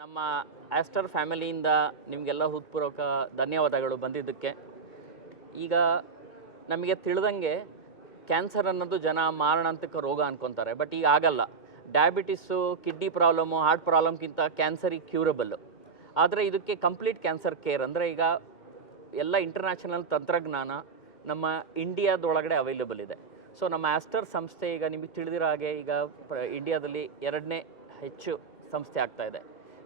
ನಮ್ಮ ಆಸ್ಟರ್ ಫ್ಯಾಮಿಲಿಯಿಂದ ನಿಮಗೆಲ್ಲ ಹೃತ್ಪೂರ್ವಕ ಧನ್ಯವಾದಗಳು ಬಂದಿದ್ದಕ್ಕೆ. ಈಗ ನಮಗೆ ತಿಳಿದಂಗೆ ಕ್ಯಾನ್ಸರ್ ಅನ್ನೋದು ಜನ ಮಾರಣಾಂತಿಕ ರೋಗ ಅನ್ಕೊತಾರೆ, ಬಟ್ ಈಗ ಆಗಲ್ಲ. ಡಯಾಬಿಟಿಸು ಕಿಡ್ನಿ ಪ್ರಾಬ್ಲಮ್ಮು ಹಾರ್ಟ್ ಪ್ರಾಬ್ಲಮ್ಗಿಂತ ಕ್ಯಾನ್ಸರ್ ಈಗ ಕ್ಯೂರಬಲ್ಲು ಆದರೆ ಇದಕ್ಕೆ ಕಂಪ್ಲೀಟ್ ಕ್ಯಾನ್ಸರ್ ಕೇರ್ ಅಂದರೆ ಈಗ ಎಲ್ಲ ಇಂಟರ್ನ್ಯಾಷನಲ್ ತಂತ್ರಜ್ಞಾನ ನಮ್ಮ ಇಂಡಿಯಾದೊಳಗಡೆ ಅವೈಲೇಬಲ್ ಇದೆ. ಸೊ ನಮ್ಮ ಆಸ್ಟರ್ ಸಂಸ್ಥೆ ಈಗ ನಿಮಗೆ ತಿಳಿದಿರೋ ಹಾಗೆ ಈಗ ಇಂಡಿಯಾದಲ್ಲಿ ಎರಡನೇ ಹೆಚ್ಚು ಸಂಸ್ಥೆ ಆಗ್ತಾ ಇದೆ.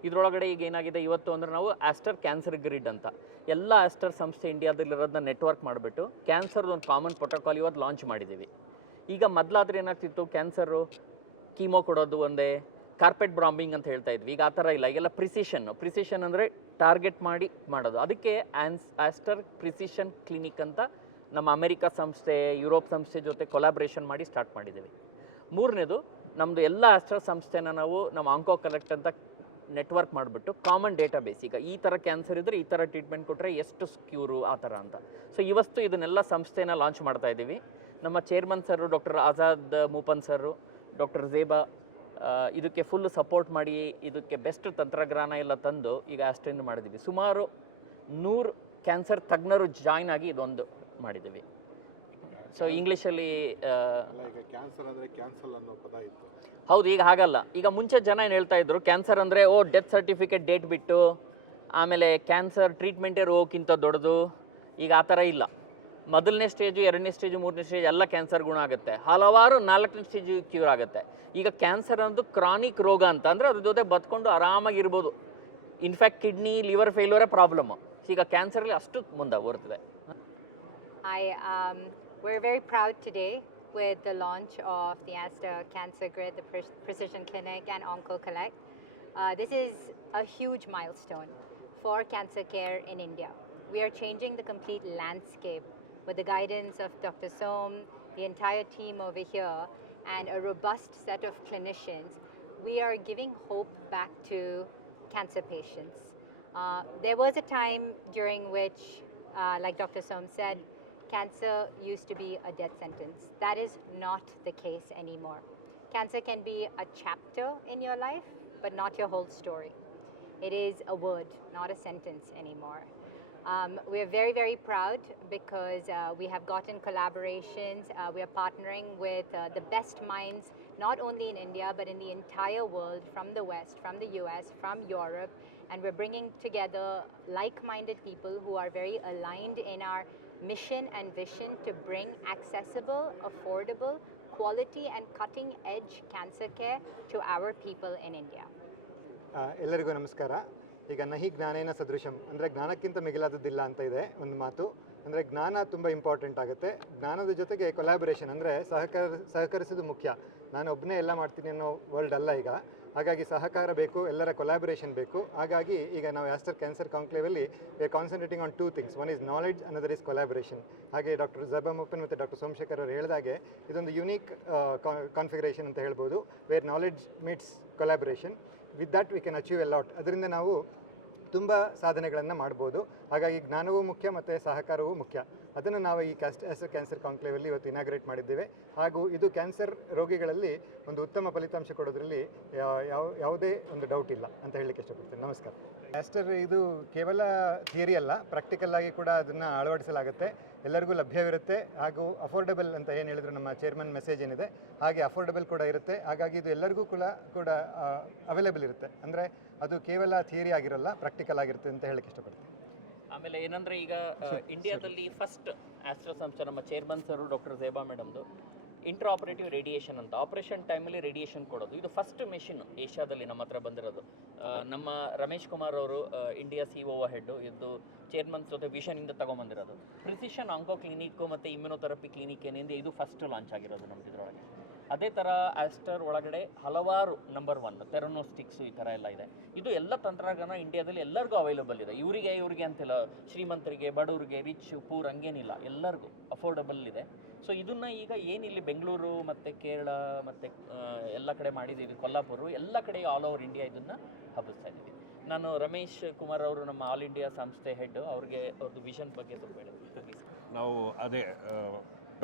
ಇದರೊಳಗಡೆ ಈಗ ಏನಾಗಿದೆ, ಇವತ್ತು ಅಂದರೆ ನಾವು ಆಸ್ಟರ್ ಕ್ಯಾನ್ಸರ್ ಗ್ರಿಡ್ ಅಂತ. ಎಲ್ಲ ಆಸ್ಟರ್ ಸಂಸ್ಥೆ ಇಂಡಿಯಾದಲ್ಲಿರೋದನ್ನ ನೆಟ್ವರ್ಕ್ ಮಾಡಿಬಿಟ್ಟು ಕ್ಯಾನ್ಸರ್ದು ಒಂದು ಕಾಮನ್ ಪ್ರೋಟೋಕಾಲ್ ಇವತ್ತು ಲಾಂಚ್ ಮಾಡಿದ್ದೀವಿ. ಈಗ ಮೊದಲಾದ್ರೆ ಏನಾಗ್ತಿತ್ತು, ಕ್ಯಾನ್ಸರು, ಕೀಮೋ ಕೊಡೋದು ಒಂದೇ, ಕಾರ್ಪೆಟ್ ಬ್ರಾಂಬಿಂಗ್ ಅಂತ ಹೇಳ್ತಾ ಇದ್ವಿ. ಈಗ ಆ ಥರ ಇಲ್ಲ, ಈಗೆಲ್ಲ ಪ್ರಿಸಿಷನ್ ಪ್ರಿಸಿಷನ್ ಅಂದರೆ ಟಾರ್ಗೆಟ್ ಮಾಡಿ ಮಾಡೋದು. ಅದಕ್ಕೆ ಆನ್ಸ್, ಆಸ್ಟರ್ ಪ್ರಿಸಿಷನ್ ಕ್ಲಿನಿಕ್ ಅಂತ ನಮ್ಮ ಅಮೆರಿಕ ಸಂಸ್ಥೆ, ಯುರೋಪ್ ಸಂಸ್ಥೆ ಜೊತೆ ಕೊಲಾಬ್ರೇಷನ್ ಮಾಡಿ ಸ್ಟಾರ್ಟ್ ಮಾಡಿದ್ದೀವಿ. ಮೂರನೇದು ನಮ್ಮದು ಎಲ್ಲ ಆಸ್ಟರ್ ಸಂಸ್ಥೆನ ನಾವು ನಮ್ಮ ಆಂಕೋ ಕಲೆಕ್ಟ್ ಅಂತ ನೆಟ್ವರ್ಕ್ ಮಾಡಿಬಿಟ್ಟು ಕಾಮನ್ ಡೇಟಾ ಬೇಸ್ ಈಗ ಈ ಥರ ಕ್ಯಾನ್ಸರ್ ಇದ್ದರೆ ಈ ಥರ ಟ್ರೀಟ್ಮೆಂಟ್ ಕೊಟ್ಟರೆ ಎಷ್ಟು ಸ್ಕ್ಯೂರು ಆ ಥರ ಅಂತ. ಸೊ ಇವತ್ತು ಇದನ್ನೆಲ್ಲ ಸಂಸ್ಥೆನ ಲಾಂಚ್ ಮಾಡ್ತಾ ಇದ್ದೀವಿ. ನಮ್ಮ chairman sir doctor Azad Moopen sir doctor Zeba ಇದಕ್ಕೆ ಫುಲ್ ಸಪೋರ್ಟ್ ಮಾಡಿ ಇದಕ್ಕೆ ಬೆಸ್ಟ್ ತಂತ್ರಜ್ಞಾನ ಎಲ್ಲ ತಂದು ಈಗ ಅಷ್ಟೇನು ಮಾಡಿದ್ದೀವಿ. ಸುಮಾರು ನೂರು ಕ್ಯಾನ್ಸರ್ ತಜ್ಞರು ಜಾಯ್ನ್ ಆಗಿ ಇದೊಂದು ಮಾಡಿದ್ದೀವಿ. ಸೊ ಇಂಗ್ಲೀಷಲ್ಲಿ ಅಲ್ಲ ಕ್ಯಾನ್ಸರ್ ಅಂದ್ರೆ ಕ್ಯಾನ್ಸಲ್ ಅನ್ನೋ ಪದ ಇತ್ತು. ಹೌದು ಈಗ ಹಾಗಲ್ಲ. ಈಗ ಮುಂಚೆ ಜನ ಏನು ಹೇಳ್ತಾ ಇದ್ರು ಕ್ಯಾನ್ಸರ್ ಅಂದರೆ ಓ ಡೆತ್ ಸರ್ಟಿಫಿಕೇಟ್ ಡೇಟ್ ಬಿಟ್ಟು ಆಮೇಲೆ ಕ್ಯಾನ್ಸರ್ ಟ್ರೀಟ್ಮೆಂಟೇ ರೋಗಕ್ಕಿಂತ ದೊಡ್ಡದು ಈಗ ಆ ಥರ ಇಲ್ಲ. ಮೊದಲನೇ ಸ್ಟೇಜು ಎರಡನೇ ಸ್ಟೇಜು ಮೂರನೇ ಸ್ಟೇಜ್ ಎಲ್ಲ ಕ್ಯಾನ್ಸರ್ ಗುಣ ಆಗುತ್ತೆ. ಹಲವಾರು ನಾಲ್ಕನೇ ಸ್ಟೇಜು ಕ್ಯೂರ್ ಆಗುತ್ತೆ. ಈಗ ಕ್ಯಾನ್ಸರ್ ಅನ್ನೋದು ಕ್ರಾನಿಕ್ ರೋಗ ಅಂತ ಅಂದರೆ ಅದ್ರ ಜೊತೆ ಬದುಕೊಂಡು ಆರಾಮಾಗಿರ್ಬೋದು. ಇನ್ಫ್ಯಾಕ್ಟ್ ಕಿಡ್ನಿ ಲಿವರ್ ಫೇಲ್ಯೂರೇ ಪ್ರಾಬ್ಲಮ್ಮು ಈಗ ಕ್ಯಾನ್ಸರಲ್ಲಿ ಅಷ್ಟು ಮುಂದೆ ಬರ್ತದೆ. Um, we're very proud today with the launch of the Asta Cancer Grid, the Pre- Precision Clinic, and Onco Collect. Uh, this is a huge milestone for cancer care in India. We are changing the complete landscape with the guidance of Dr. Som, the entire team over here, and a robust set of clinicians. We are giving hope back to cancer patients. Uh, there was a time during which, uh, like Dr. Som said, cancer used to be a death sentence. That is not the case anymore. Cancer can be a chapter in your life, but not your whole story. It is a word, not a sentence anymore. Um, we're very, very proud because uh, we have gotten collaborations. Uh, we are partnering with uh, the best minds, not only in India, but in the entire world, from the West, from the US, from Europe. And we're bringing together like minded people who are very aligned in our mission and vision to bring accessible, affordable, quality, and cutting edge cancer care to our people in India. ಎಲ್ಲರಿಗೂ ನಮಸ್ಕಾರ ಈಗ ನಹಿ ಜ್ಞಾನೇನ ಸದೃಶಂ ಅಂದರೆ ಜ್ಞಾನಕ್ಕಿಂತ ಮಿಗಿಲಾದದ್ದಿಲ್ಲ ಅಂತ ಇದೆ ಒಂದು ಮಾತು ಅಂದರೆ ಜ್ಞಾನ ತುಂಬ ಇಂಪಾರ್ಟೆಂಟ್ ಆಗುತ್ತೆ ಜ್ಞಾನದ ಜೊತೆಗೆ ಕೊಲಾಬರೇಷನ್ ಅಂದರೆ ಸಹಕಾರ ಸಹಕರಿಸೋದು ಮುಖ್ಯ ನಾನು ಒಬ್ಬನೇ ಎಲ್ಲ ಮಾಡ್ತೀನಿ ಅನ್ನೋ ವರ್ಲ್ಡ್ ಅಲ್ಲ ಈಗ ಹಾಗಾಗಿ ಸಹಕಾರ ಬೇಕು, ಎಲ್ಲರ ಕೊಲಾಬರೇಷನ್ ಬೇಕು. ಹಾಗಾಗಿ ಈಗ ನಾವು Aster cancer ಕಾಂಕ್ಲೇವಲ್ಲಿ we are concentrating on two things one is knowledge another is collaboration ಹಾಗೆ ಡಾಕ್ಟರ್ ಜಬಾ ಮುಪ್ಪನ್ ಮತ್ತು ಡಾಕ್ಟರ್ ಸೋಮಶೇಖರ್ ಅವರು ಹೇಳಿದಾಗೆ ಇದೊಂದು ಯುನೀಕ್ ಕಾನ್ಫಿಗರೇಷನ್ ಅಂತ ಹೇಳ್ಬೋದು where knowledge meets collaboration with that we can achieve a lot ಅದರಿಂದ ನಾವು ತುಂಬ ಸಾಧನೆಗಳನ್ನು ಮಾಡ್ಬೋದು. ಹಾಗಾಗಿ ಜ್ಞಾನವೂ ಮುಖ್ಯ ಮತ್ತು ಸಹಕಾರವೂ ಮುಖ್ಯ. ಅದನ್ನು ನಾವು ಈ ಕ್ಯಾಸ್ಟ್ ಹೆಸರು ಕ್ಯಾನ್ಸರ್ ಕಾಂಕ್ಲೇವಲ್ಲಿ ಇವತ್ತು ಇನಾಗ್ರೇಟ್ ಮಾಡಿದ್ದೇವೆ. ಹಾಗೂ ಇದು ಕ್ಯಾನ್ಸರ್ ರೋಗಿಗಳಲ್ಲಿ ಒಂದು ಉತ್ತಮ ಫಲಿತಾಂಶ ಕೊಡೋದ್ರಲ್ಲಿ ಯಾವ ಯಾವುದೇ ಒಂದು ಡೌಟ್ ಇಲ್ಲ ಅಂತ ಹೇಳಲಿಕ್ಕೆ ಇಷ್ಟಪಡ್ತೇನೆ. ನಮಸ್ಕಾರ. ಕ್ಯಾಸ್ಟರ್ ಇದು ಕೇವಲ ಥಿಯರಿ ಅಲ್ಲ ಪ್ರಾಕ್ಟಿಕಲ್ ಆಗಿ ಕೂಡ ಅದನ್ನು ಅಳವಡಿಸಲಾಗುತ್ತೆ. ಎಲ್ಲರಿಗೂ ಲಭ್ಯವಿರುತ್ತೆ. ಹಾಗೂ ಅಫೋರ್ಡಬಲ್ ಅಂತ ಏನು ಹೇಳಿದ್ರು ನಮ್ಮ ಚೇರ್ಮನ್ ಮೆಸೇಜ್ ಏನಿದೆ, ಹಾಗೆ ಅಫೋರ್ಡಬಲ್ ಕೂಡ ಇರುತ್ತೆ. ಹಾಗಾಗಿ ಇದು ಎಲ್ಲರಿಗೂ ಕೂಡ ಕೂಡ ಅವೈಲೇಬಲ್ ಇರುತ್ತೆ. ಅಂದರೆ ಅದು ಕೇವಲ ಥಿಯರಿ ಆಗಿರಲ್ಲ ಪ್ರಾಕ್ಟಿಕಲ್ ಆಗಿರುತ್ತೆ ಅಂತ ಹೇಳಕ್ಕೆ ಇಷ್ಟಪಡ್ತೀನಿ. ಆಮೇಲೆ ಏನಂದ್ರೆ ಈಗ ಇಂಡಿಯಾದಲ್ಲಿ ಫಸ್ಟ್ ಆಸ್ಟ್ರೋ ಸಂಸ್ಥೆ ನಮ್ಮ ಚೇರ್ಮನ್ ಸರ್ ಡಾಕ್ಟರ್ ಝೇಬಾ ಮೇಡಮ್ದು ಇಂಟ್ರಾ ಆಪರೇಟಿವ್ ರೇಡಿಯೇಷನ್ ಅಂತ ಆಪರೇಷನ್ ಟೈಮಲ್ಲಿ ರೇಡಿಯೇಷನ್ ಕೊಡೋದು. ಇದು ಫಸ್ಟ್ ಮೆಷಿನ್ ಏಷ್ಯಾದಲ್ಲಿ ನಮ್ಮ ಹತ್ರ ಬಂದಿರೋದು. ನಮ್ಮ ರಮೇಶ್ ಕುಮಾರ್ ಅವರು ಇಂಡಿಯಾ ಸಿ ಓ ಹೆಡ್ಡು ಇದು ಚೇರ್ಮನ್ ಜೊತೆ ವಿಷನಿಂದ ತಗೊಂಬಂದಿರೋದು. ಪ್ರಿಸಿಷನ್ ಆಂಕೋ ಕ್ಲಿನಿಕ್ಕು ಮತ್ತು ಇಮ್ಯುನೋಥೆರಪಿ ಕ್ಲಿನಿಕ್ ಏನಿದೆ ಇದು ಫಸ್ಟ್ ಲಾಂಚ್ ಆಗಿರೋದು ನಮ್ದು ಇದರೊಳಗೆ. ಅದೇ ಥರ ಆಸ್ಟರ್ ಒಳಗಡೆ ಹಲವಾರು ನಂಬರ್ ಒನ್ ಥೆರನೋಸ್ಟಿಕ್ಸು ಈ ಥರ ಎಲ್ಲ ಇದೆ. ಇದು ಎಲ್ಲ ತಂತ್ರಜ್ಞಾನ ಇಂಡಿಯಾದಲ್ಲಿ ಎಲ್ಲರಿಗೂ ಅವೈಲಬಲ್ ಇದೆ. ಇವರಿಗೆ ಇವರಿಗೆ ಅಂತಿಲ್ಲ ಶ್ರೀಮಂತರಿಗೆ, ಬಡವರಿಗೆ ರಿಚ್ ಪೂರ್ ಹಂಗೇನಿಲ್ಲ. ಎಲ್ಲರಿಗೂ ಅಫೋರ್ಡಬಲ್ ಇದೆ. ಸೊ ಇದನ್ನ ಈಗ ಏನಿಲ್ಲಿ ಬೆಂಗಳೂರು ಮತ್ತು ಕೇರಳ ಮತ್ತು ಎಲ್ಲ ಕಡೆ ಮಾಡಿದ್ದೀವಿ. ಕೊಲ್ಲಾಪುರ, ಎಲ್ಲ ಕಡೆ ಆಲ್ ಓವರ್ ಇಂಡಿಯಾ ಇದನ್ನು ಹಬ್ಬಿಸ್ತಾ ಇದ್ದೀವಿ. ನಾನು ರಮೇಶ್ ಕುಮಾರ್ ಅವರು ನಮ್ಮ ಆಲ್ ಇಂಡಿಯಾ ಸಂಸ್ಥೆ ಹೆಡ್ ಅವ್ರಿಗೆ ಅವ್ರದ್ದು ವಿಷನ್ ಬಗ್ಗೆ ಸ್ವಲ್ಪ ಹೇಳಿದ್ವಿ ನಾವು ಅದೇ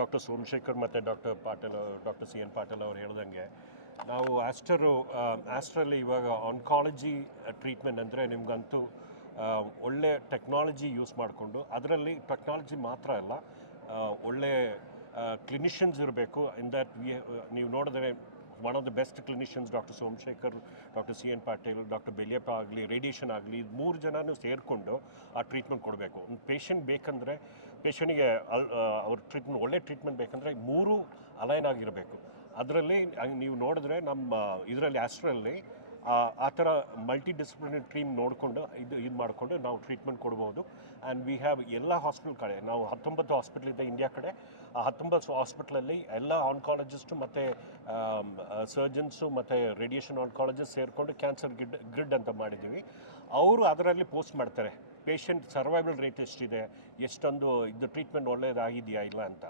ಡಾಕ್ಟರ್ ಸೋಮಶೇಖರ್ ಮತ್ತು doctor Patil, doctor C N Patil ಅವರು ಹೇಳ್ದಂಗೆ, ನಾವು ಆಸ್ಟರು ಆಸ್ಟ್ರಲ್ಲಿ ಇವಾಗ ಆನ್ಕಾಲಜಿ ಟ್ರೀಟ್ಮೆಂಟ್ ಅಂದರೆ ನಿಮಗಂತೂ ಒಳ್ಳೆ ಟೆಕ್ನಾಲಜಿ ಯೂಸ್ ಮಾಡಿಕೊಂಡು, ಅದರಲ್ಲಿ ಟೆಕ್ನಾಲಜಿ ಮಾತ್ರ ಅಲ್ಲ ಒಳ್ಳೆ ಕ್ಲಿನಿಷಿಯನ್ಸ್ ಇರಬೇಕು ಇನ್ ದಟ್ ವಿ ನೀವು ನೋಡಿದ್ರೆ one of the best clinicians doctor Somashekar doctor C N Patil doctor Beliappa ಆಗಲಿ ರೇಡಿಯೇಷನ್ ಆಗಲಿ ಮೂರು ಜನನೂ ಸೇರಿಕೊಂಡು ಆ ಟ್ರೀಟ್ಮೆಂಟ್ ಕೊಡಬೇಕು. ಒಂದು ಪೇಷಂಟ್ ಬೇಕಂದರೆ ಪೇಷಂಟಿಗೆ ಅಲ್ ಅವ್ರ ಟ್ರೀಟ್ಮೆಂಟ್ ಒಳ್ಳೆ ಟ್ರೀಟ್ಮೆಂಟ್ ಬೇಕಂದರೆ ಮೂರು ಅಲೈನ್ ಆಗಿರಬೇಕು. ಅದರಲ್ಲಿ ನೀವು ನೋಡಿದ್ರೆ ನಮ್ಮ, ಇದರಲ್ಲಿ ಆಸ್ಟ್ರಲ್ಲಿ ಆ ಥರ ಮಲ್ಟಿ ಡಿಸಿಪ್ಲಿನರಿ ಟೀಮ್ ನೋಡಿಕೊಂಡು ಇದು ಇದು ಮಾಡಿಕೊಂಡು ನಾವು ಟ್ರೀಟ್ಮೆಂಟ್ ಕೊಡ್ಬೋದು. ಆ್ಯಂಡ್ ವಿ ಹ್ಯಾವ್ ಎಲ್ಲ ಹಾಸ್ಪಿಟಲ್ ಕಡೆ, ನಾವು ಹತ್ತೊಂಬತ್ತು ಹಾಸ್ಪಿಟಲ್ ಇದೆ ಇಂಡಿಯಾ ಕಡೆ. ಆ ಹತ್ತೊಂಬತ್ತು ಹಾಸ್ಪಿಟ್ಲಲ್ಲಿ ಎಲ್ಲ ಆನ್ಕಾಲಜಿಸ್ಟು ಮತ್ತು ಸರ್ಜನ್ಸು ಮತ್ತು ರೇಡಿಯೇಷನ್ ಆನ್ಕಾಲಜಿಸ್ಟ್ ಸೇರಿಕೊಂಡು ಕ್ಯಾನ್ಸರ್ ಗಿಡ್ ಗ್ರಿಡ್ ಅಂತ ಮಾಡಿದ್ದೀವಿ. ಅವರು ಅದರಲ್ಲಿ ಪೋಸ್ಟ್ ಮಾಡ್ತಾರೆ. ಪೇಷಂಟ್ ಸರ್ವೈವಲ್ ರೇಟ್ ಎಷ್ಟಿದೆ? ಎಷ್ಟೊಂದು, ಇದು ಟ್ರೀಟ್ಮೆಂಟ್ ಒಳ್ಳೆಯದಾಗಿದೆಯಾ ಇಲ್ಲ ಅಂತ.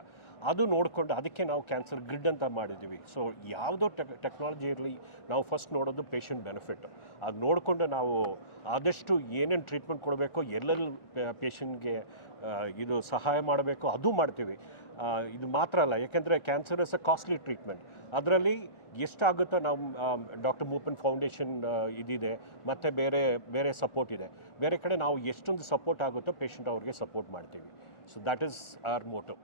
ಅದು ನೋಡಿಕೊಂಡು ಅದಕ್ಕೆ ನಾವು ಕ್ಯಾನ್ಸರ್ ಗ್ರಿಡ್ ಅಂತ ಮಾಡಿದ್ದೀವಿ. ಸೊ ಯಾವುದೋ ಟೆಕ್ ಟೆಕ್ನಾಲಜಿ ಇರಲಿ, ನಾವು ಫಸ್ಟ್ ನೋಡೋದು ಪೇಷಂಟ್ ಬೆನಿಫಿಟ್ ಅದು ನೋಡಿಕೊಂಡು ನಾವು ಆದಷ್ಟು ಏನೇನು ಟ್ರೀಟ್ಮೆಂಟ್ ಕೊಡಬೇಕು, ಎಲ್ಲೆಲ್ಲಿ ಪೇಷಂಟ್ಗೆ ಇದು ಸಹಾಯ ಮಾಡಬೇಕು ಅದು ಮಾಡ್ತೀವಿ. ಇದು ಮಾತ್ರ ಅಲ್ಲ, ಯಾಕೆಂದರೆ cancer is a costly treatment ಅದರಲ್ಲಿ ಎಷ್ಟಾಗುತ್ತೋ ನಾವು ಡಾಕ್ಟರ್ ಮೂಪನ್ ಫೌಂಡೇಶನ್ ಇದಿದೆ, ಮತ್ತು ಬೇರೆ ಬೇರೆ ಸಪೋರ್ಟ್ ಇದೆ. ಬೇರೆ ಕಡೆ ನಾವು ಎಷ್ಟೊಂದು ಸಪೋರ್ಟ್ ಆಗುತ್ತೋ ಪೇಷಂಟ್ ಅವ್ರಿಗೆ ಸಪೋರ್ಟ್ ಮಾಡ್ತೀವಿ. So that is our motto